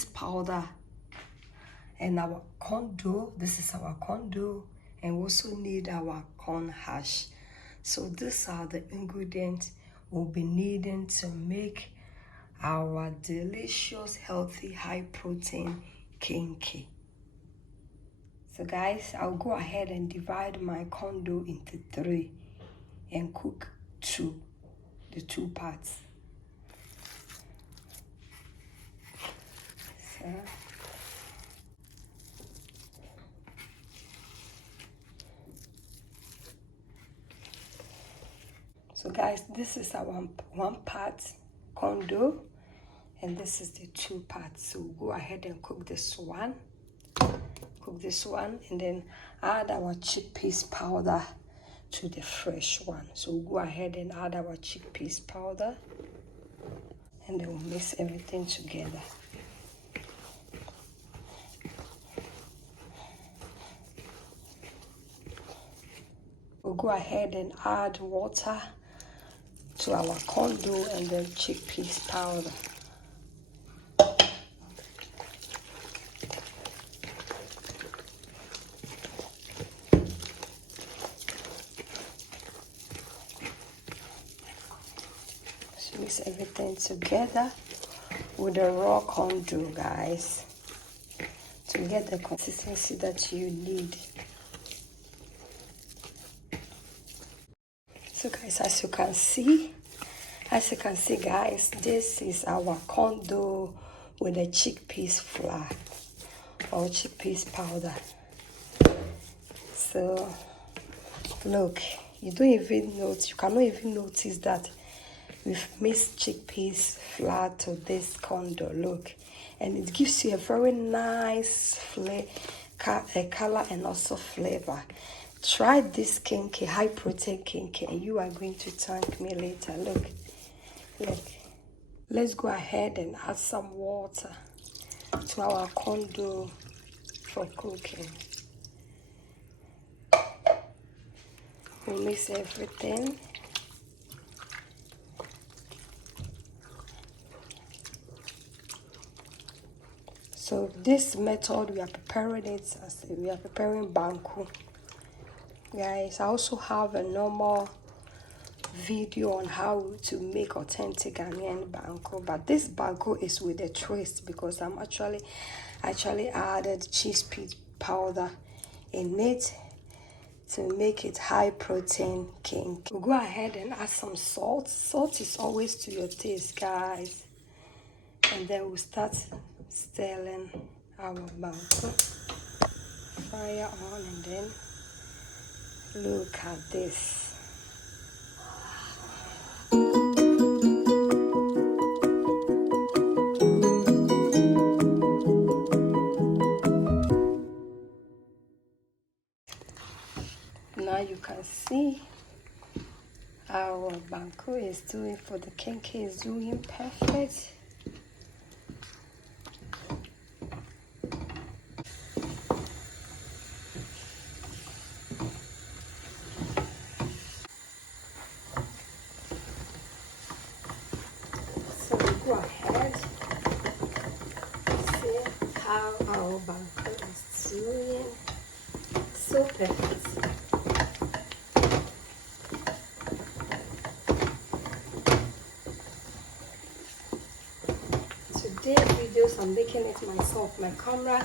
chickpeas powder and our corn dough. This is our corn dough, and we also need our corn hash. So these are the ingredients we'll be needing to make our delicious, healthy, high protein kenkey. So guys, I'll go ahead and divide my corn dough into 3 and cook the two parts. So guys, this is our one part corn dough, and this is the 2 parts. So we'll go ahead and cook this one, and then add our chickpeas powder to the fresh one. So we'll go ahead and add our chickpeas powder, and then we'll mix everything together. We'll go ahead and add water to our corn dough and then chickpeas powder. So mix everything together with the raw corn dough, guys, to get the consistency that you need. So guys, as you can see guys, this is our corn dough with the chickpeas flour or chickpeas powder. So look, you cannot even notice that we've mixed chickpeas flour to this corn dough. Look, and it gives you a very nice color and also flavor. Try this kenkey, high protein kenkey, and you are going to thank me later. Look. Let's go ahead and add some water to our corn dough for cooking. We'll mix everything. So this method, we are preparing it as we are preparing banku. Guys, I also have a normal video on how to make authentic Ghanaian banku, but this banku is with a twist because I'm actually added chickpeas powder in it to make it high protein kenkey. We'll go ahead and add some salt. Salt is always to your taste, guys, and then we'll start stirring our banku. Fire on, and then look at this. Now you can see our banku is doing for the kenkey is doing perfect. So we go ahead and see how our banku is doing. So perfect. Today's videos, I'm making it myself. My camera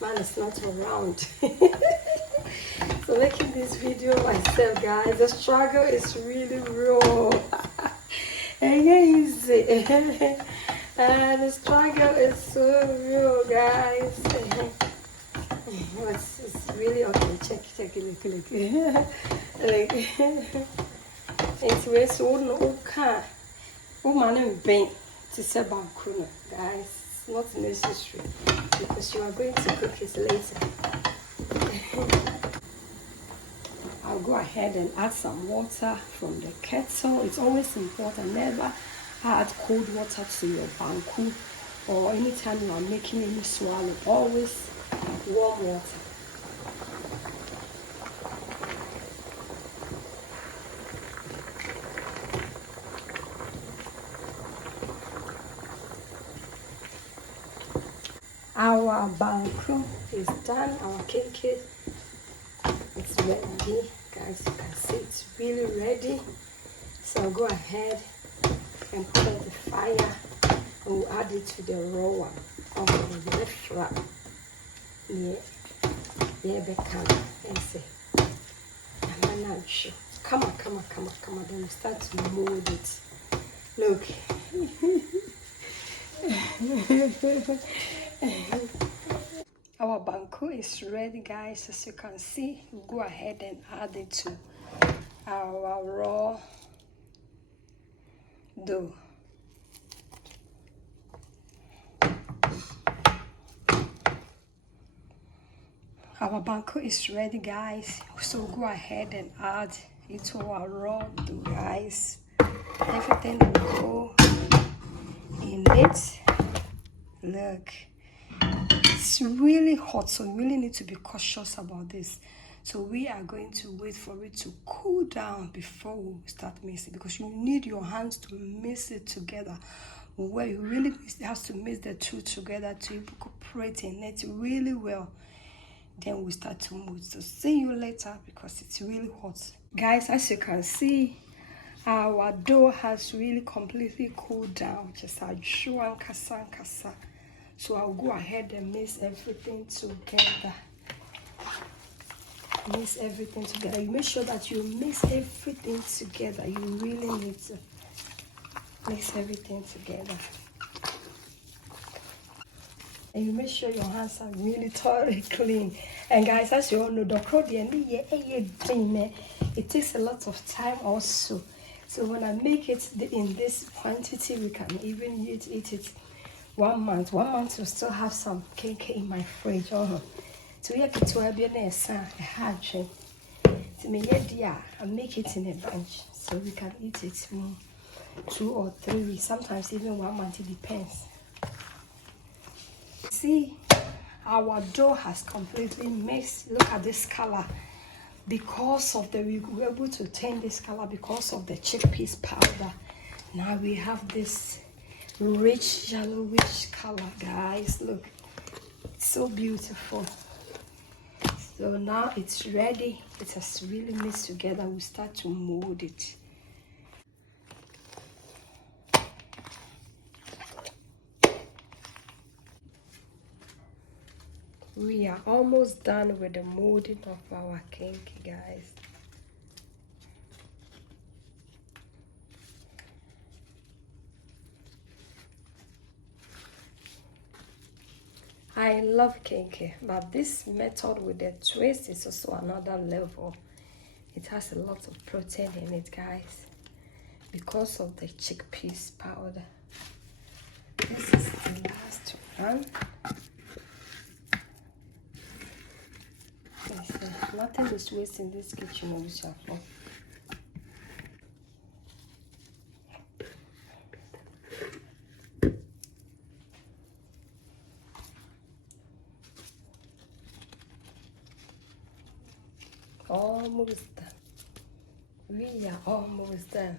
man is not around. So making this video myself, guys, the struggle is really real. And easy. The struggle is so real, guys. It's really okay. Check it, look. Like, it's way so no can. Woman and pain to say banku, guys. It's not necessary because you are going to cook it later. I'll go ahead and add some water from the kettle. It's always important, never add cold water to your banku, or anytime you are making any swallow, always warm water. Our banku is done. Our kenkey is ready. Guys, you can see it's really ready. So I'll go ahead and put on the fire and we'll add it to the raw one. Okay, let's fry. Yeah, come on. Then we start to mold it. Look. Our banku is ready, guys. As you can see, we'll go ahead and add it to our raw dough. Our banku is ready, guys. So go ahead and add it to our raw dough, guys. Everything will go in it. Look, it's really hot, so you really need to be cautious about this. So we are going to wait for it to cool down before we start mixing, because you need your hands to mix it together. Where you really have to mix the two together to incorporate in it really well. Then we start to move. So see you later, because it's really hot. Guys, as you can see, our dough has really completely cooled down. Just a kasa. So I'll go ahead and mix everything together. Mix everything together. You make sure that you mix everything together. You really need to mix everything together. And you make sure your hands are really thoroughly clean. And guys, as you all know, it takes a lot of time also. So when I make it in this quantity, we can even eat it 1 month. 1 month will still have some cake in my fridge. So we have to be a hard train. To make it in a bunch, so we can eat it 2 or 3 weeks, sometimes even 1 month. It depends. See, our dough has completely mixed. Look at this color. Because of we were able to turn this color because of the chickpeas powder. Now we have this rich yellowish color, guys. Look, it's so beautiful. So now it's ready. It has really mixed together. We start to mold it. We are almost done with the molding of our kenkey, guys. I love kenkey, but this method with the twist is also another level. It has a lot of protein in it, guys, because of the chickpeas powder. This is the last one. Nothing is wasted in this kitchen, Obisafo. Almost done. We are almost done.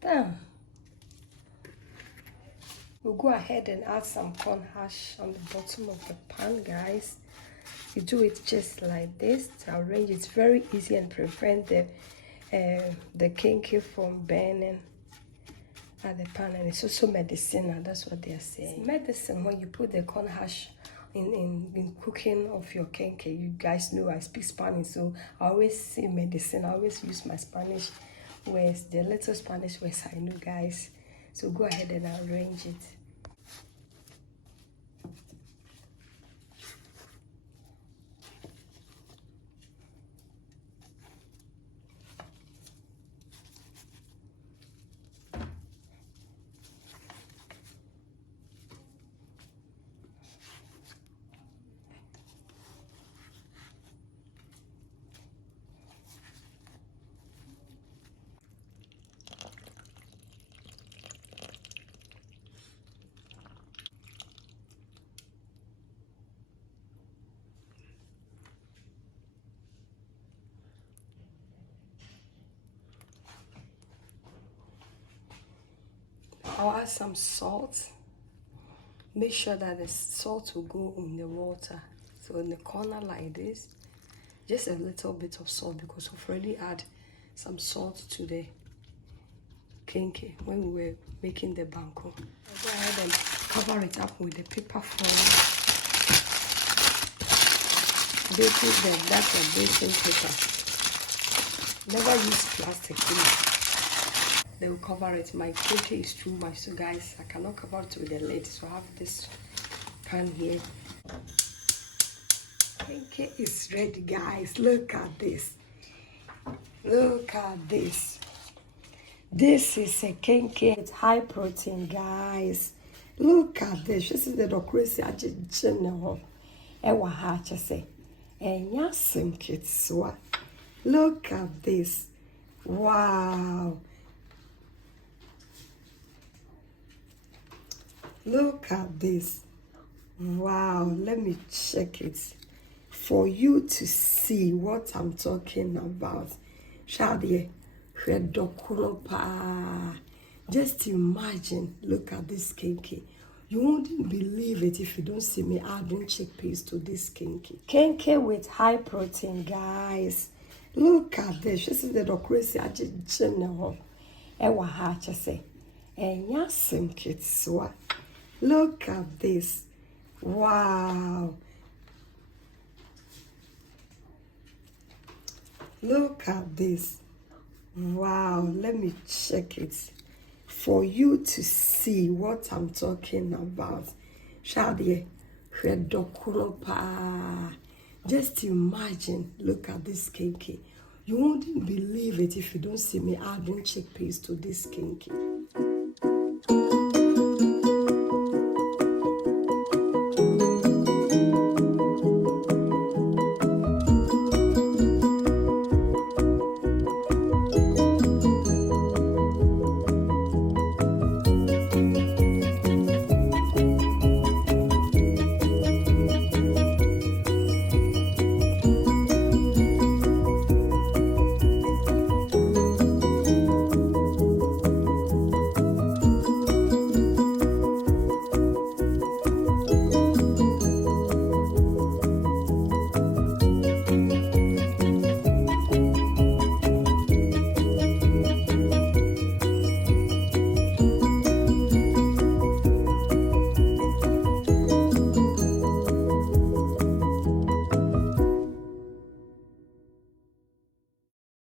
Done. We'll go ahead and add some corn hash on the bottom of the pan, guys. You do it just like this to arrange. It's very easy and prevent the kenkey from burning at the pan. And it's also medicinal. That's what they are saying. It's medicine when you put the corn hash in cooking of your kenkey. You guys know I speak Spanish, so I always say medicine. I always use my Spanish words, the little Spanish words I know, guys. So go ahead and arrange it. I'll add some salt. Make sure that the salt will go in the water. So in the corner like this, just a little bit of salt, because we've already add some salt to the kenkey when we were making the banku. I'll go ahead and cover it up with the paper foil. That's a baking paper. Never use plastic, please. They will cover it. My kenkey is too much, so guys, I cannot cover it with the lid, so I have this pan here. Kenkey is ready, guys. Look at this. Look at this. This is a kenkey. It's high protein, guys. Look at this. This is the democracy I just know. Ewa ha say. And yasim kitswa. Look at this. Wow. Look at this. Wow. Let me check it for you to see what I'm talking about. Shadie. Just imagine. Look at this kenkey. You wouldn't believe it if you don't see me adding chickpeas to this kenkey. Kenkey with high protein, guys. Look at this. This is the democracy I just know. Ewa ha say. And yasim kitswa. Look at this. Wow. Look at this. Wow. Let me check it for you to see what I'm talking about. Shadie. Just imagine. Look at this kenkey. You wouldn't believe it if you don't see me adding chickpeas to this kenkey.